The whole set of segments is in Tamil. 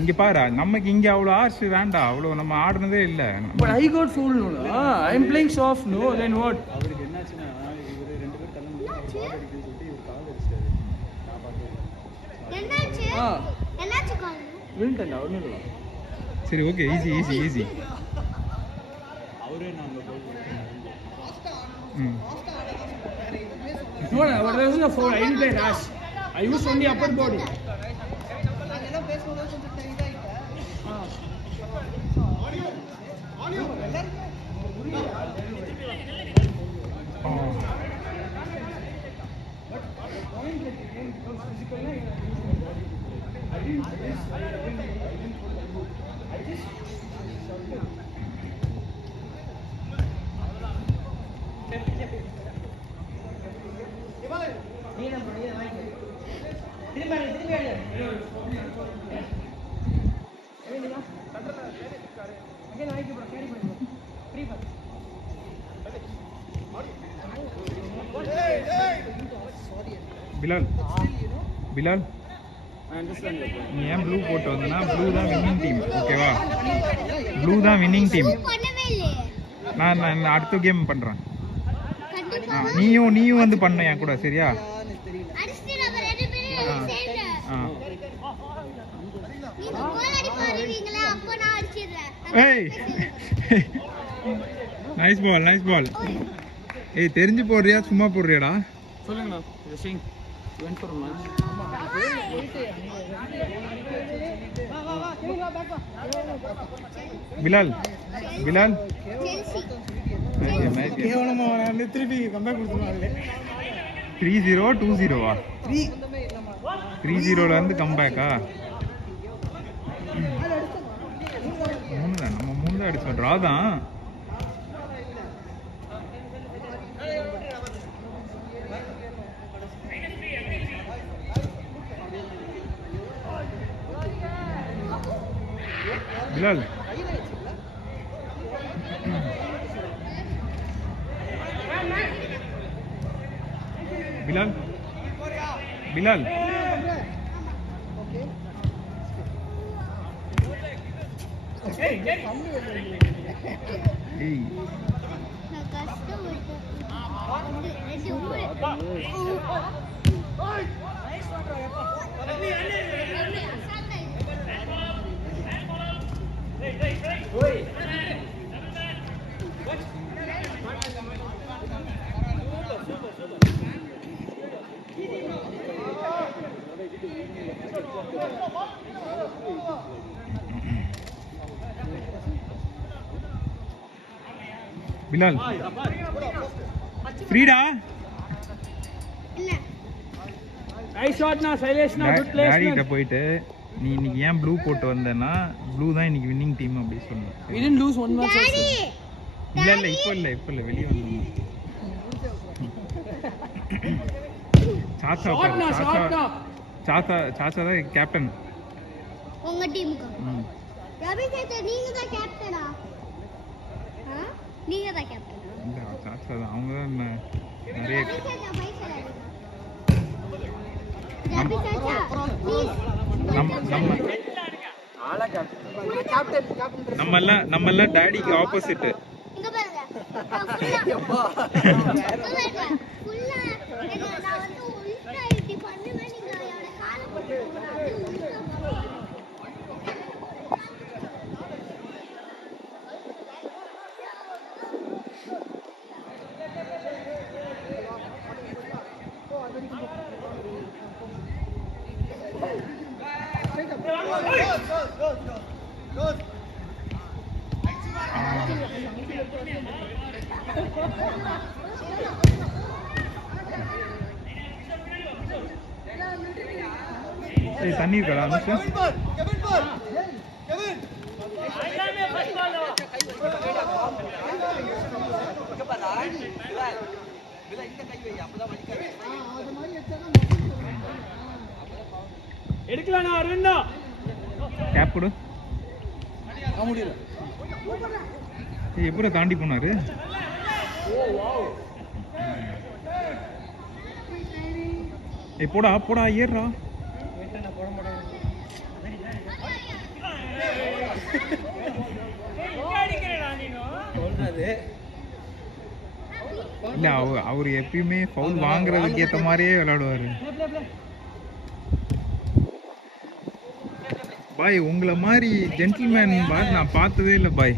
இங்க பாரு நமக்கு இங்க அவ்வளோ ஆர்ஸ் வேண்டாம், அவ்வளோ நம்ம ஆடுனதே இல்ல. But I got fooled. No, I am playing soft. No, then what? அவருக்கு என்னாச்சுன்னா இவர் ரெண்டு பேர் தள்ளி பால் அடிக்குன்னு சொல்லிட்டு இவர் கால் அடிச்சிட்டாரு. நான் பார்த்தேன். என்னாச்சு கால் விழுந்தா ஒண்ணும் இல்ல. சரி ஓகே, ஈஸி ஈஸி ஈஸி. அவரே நாங்க கோல் No, what was the foul? I didn't play rash. I used only upper body. Bilal Bilal I understand your point. நீ ஏன் ப்ளூ போட்டு வந்தனா, ப்ளூ தான் வின்னிங் டீம், ஓகேவா? ப்ளூ தான் வின்னிங் டீம். பண்ணவே இல்லையே. நான் அடுத்த கேம் பண்றேன். கண்டிப்பா நீயும் வந்து பண்ண என் கூட, சரியா? அடிச்சிட்டு நம்ம ரெண்டு பேரும் சேர்ந்து நீங்க கோல் அடி பாருவீங்களா, அப்ப நான் அடிச்சிடுறேன். ஏய் நைஸ் பால் நைஸ் பால். ஏய் தெரிஞ்சு போடுறியா சும்மா போடுறியாடா? சொல்லுங்கண்ணா. Racing went for a match. Bilal Bilal Chelsea கேவலமா வந்து திருப்பி கம்பேக் கொடுத்துருவாங்களே. 3-0 2-0வா? 3-0ல இருந்து கம்பேக்கா? 3 தான், நம்ம 3 தான் அடிச்சோம். டிரா தான். பிலால் பிலால் பிலால் ஏய் நான் கஷ்டப்பட்டேன். ரெண்டு ஊரு பிலால் ஃப்ரீடா. இல்ல Nice shot na, Sailesh na, good டாடிகிட்ட placement. போயிட்டு நீ இன்னைக்கு ஏன் ப்ளூ போட்டு வந்தேன்னா, ப்ளூ தான் இன்னைக்கு வின்னிங் டீம் அப்படி சொன்னேன். We didn't lose one match. Daddy இல்ல இப்போ இல்ல வெளியே வந்து சாச்சா Shot na, shot na. சாச்சா தான் கேப்டன். உங்க டீமுக்கு ரவி சேட்டா நீங்க தான் கேப்டனா? நீங்க தான் கேப்டனா? இல்ல சாச்சா தான், அவங்க தான் நிறைய ரவி சேட்டா பைசா ரவி சேட்டா ப்ளீஸ் நம்ம எல்லாம் டாடிக்கு ஆப்போசிட். இங்க பாருங்க ஃபுல்லா நான் வந்து உல்டா இப்படி பண்ணுவேன், நீங்க என்னோட காலை போட்டு ஏய் தண்ணி இருக்கடா அனுஷா. எடுக்கலாம்னா அரவிந்தா கேப் கொடு. முடியல. ஏய் எப்போ தாண்டி போனாரு? ஏய் போடா போடா ஏறுடா. இல்ல அவர் எப்பயுமே ஃபவுல் வாங்குறதுக்கு ஏத்த மாதிரியே விளையாடுவாரு. பாய் உங்களை மாதிரி ஜென்டில்மேன் பாய் நான் பார்த்ததே இல்லை பாய்.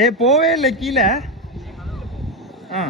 ஏ போவே இல்லை கீழே. ஆ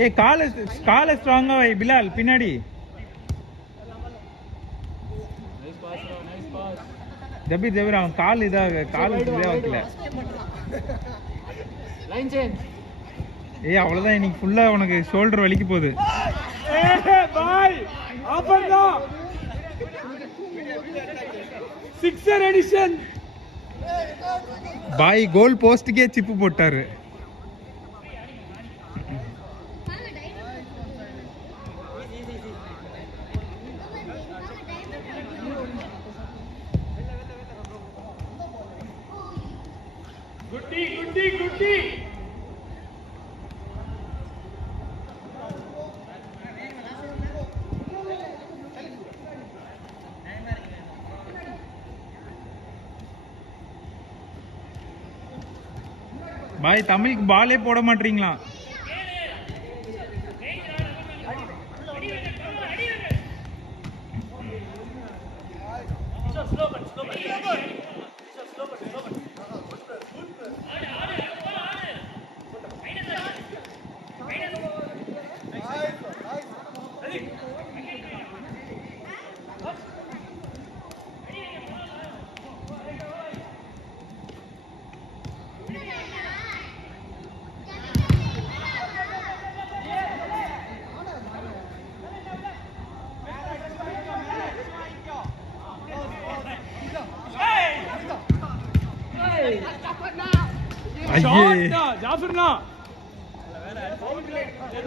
ஏ காலை ஸ்ட்ராங்கா வை பிலால் பின்னாடி. ஜபீர் ஜபீர் அவன் கால் வைக்கல. ஏய் அவ்வளவுதான் இன்னைக்கு ஃபுல்லா உனக்கு ஷோல்டர் வலிக்க போகுது. பாய் ஆஃபர் தான் 6er எடிஷன். பாய் கோல் போஸ்டுக்கே சிப்பு போட்டாரு. குட்டி குட்டி குட்டி பாய் தமிழுக்கு பாலே போட மாட்டீங்களா?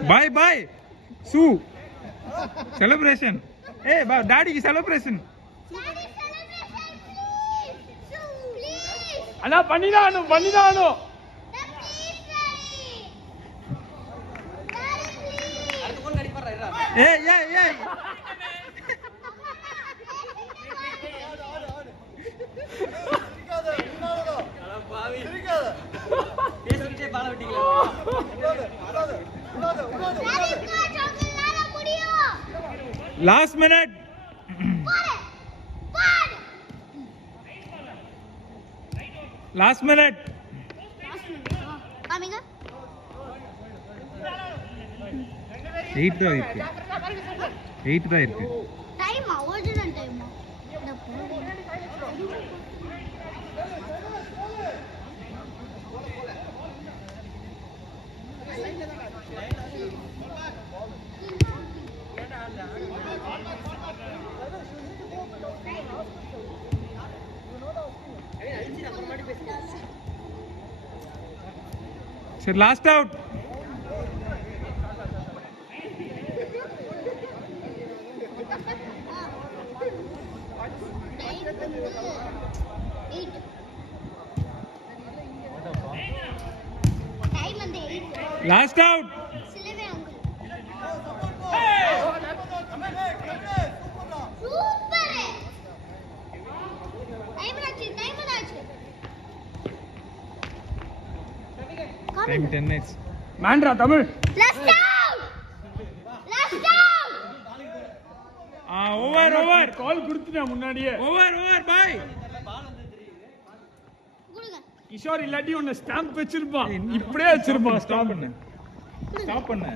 பாய் பாய் சூ செலிப்ரேஷன். ஏ டாடிக்கு செலிப்ரேஷன். அண்ணா பண்ணிடானோ ஏய் ஏய் ஏய் லாஸ்ட் மினிட். Last minute. 8 தான் இருக்கு. 8 தான் இருக்கு. Time original time. சரி last out. Last out. Super. Time ஆச்சு. Time 10 minutes. மேண்ட்ரா Tamil. Left out. Over call கொடுத்துட்டேன் முன்னாடியே. ஓவர் பாய். கொடுங்க. கிஷோர் இல்லாட்டி உன்னை ஸ்டாம்ப் வச்சிருப்பான். இப்படியே வச்சிருப்பான் ஸ்டாப் ஸ்டாம்ப். பண்ணு.